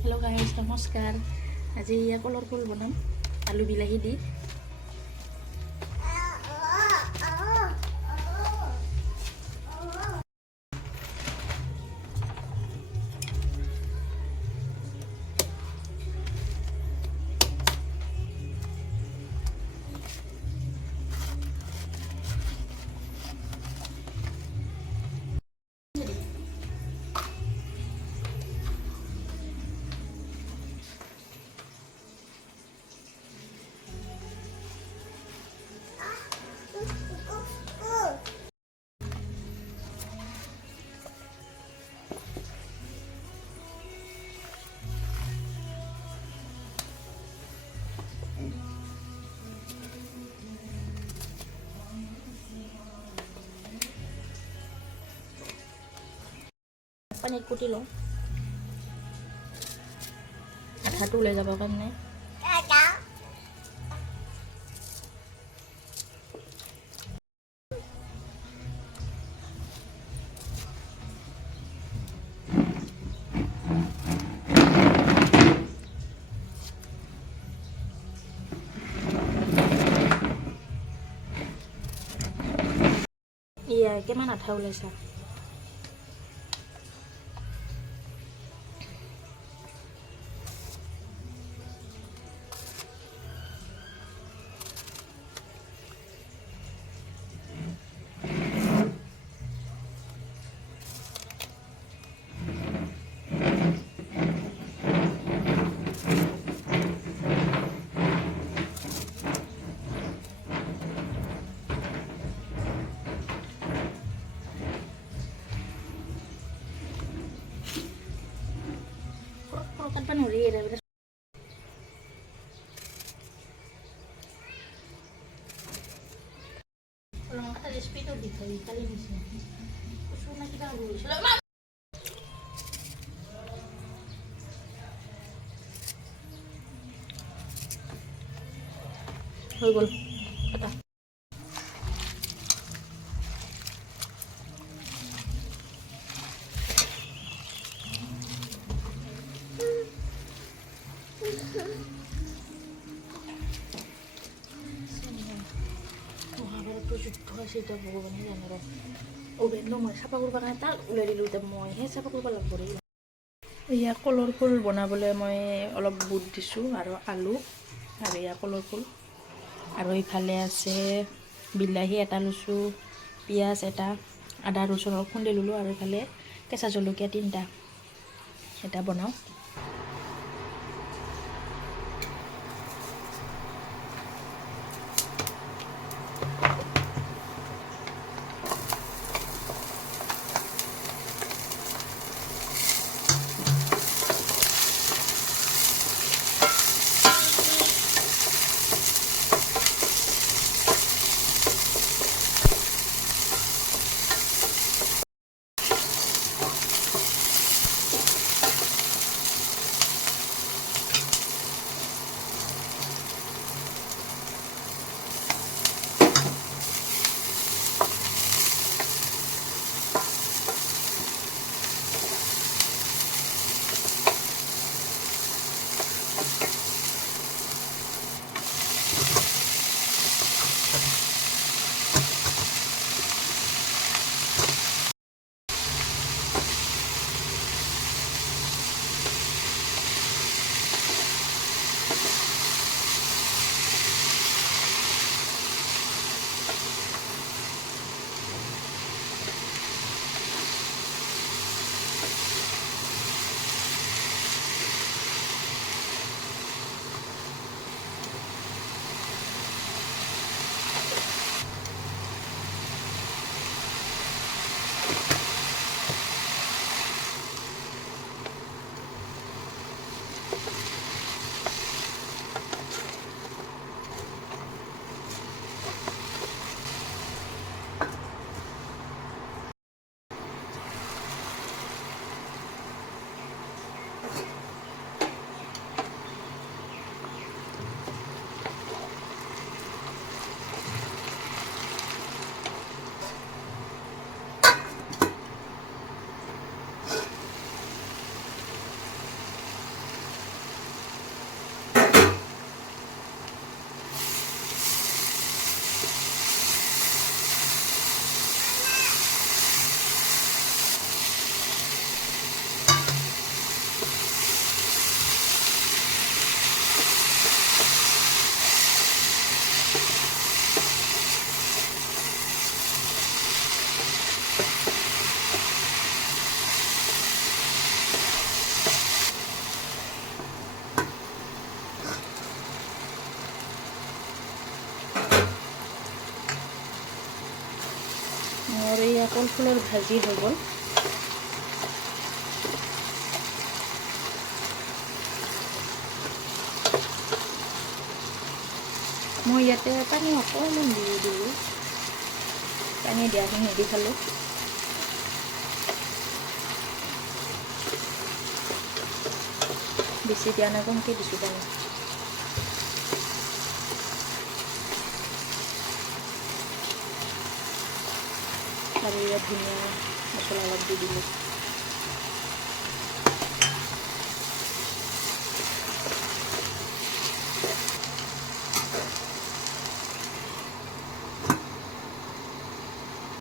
Hello' guys, নমস্কাৰ। আজি কলৰ ফুল বনাম আলু বিলাহী দি। পানীত কুটি লওঁ আঠাটো ওলাই যাবৰ কাৰণে। কিমান আঠা ওলাইছা। কাটবা নৰি রেসিপিটাও দিতে হবে কালি নিছি সোনা কিটা হইছিল হয়ে গেল কাটা। যুদ্ধ সেটা ভগৱানে জানে ৰ অভেনটো মই চাফা কৰিব কাৰণে তাক ওলাই দিলোঁ। এতিয়া মই সেই চাফা কৰিব লাগিব ৰে। এয়া কলৰ ফুল বনাবলৈ মই অলপ বুট দিছোঁ আৰু আলু আৰু এয়া কলৰ ফুল আৰু ইফালে আছে বিলাহী এটা লৈছোঁ, পিঁয়াজ এটা, আদা ৰচুন অলপ খুন্দি ল'লোঁ আৰু ইফালে কেঁচা জলকীয়া 3টা এটা বনাওঁ। ফুলৰ ভাজি হৈ গ'ল। মই ইয়াতে পানী অকণমান দি দিলোঁ, পানী দিয়াখিনি হেৰি খালোঁ। বেছি দিয়া নাই, কমকৈ দিছোঁ পানী। আৰু ইয়াত ধনিয়া মছলা অলপ দি দিলোঁ।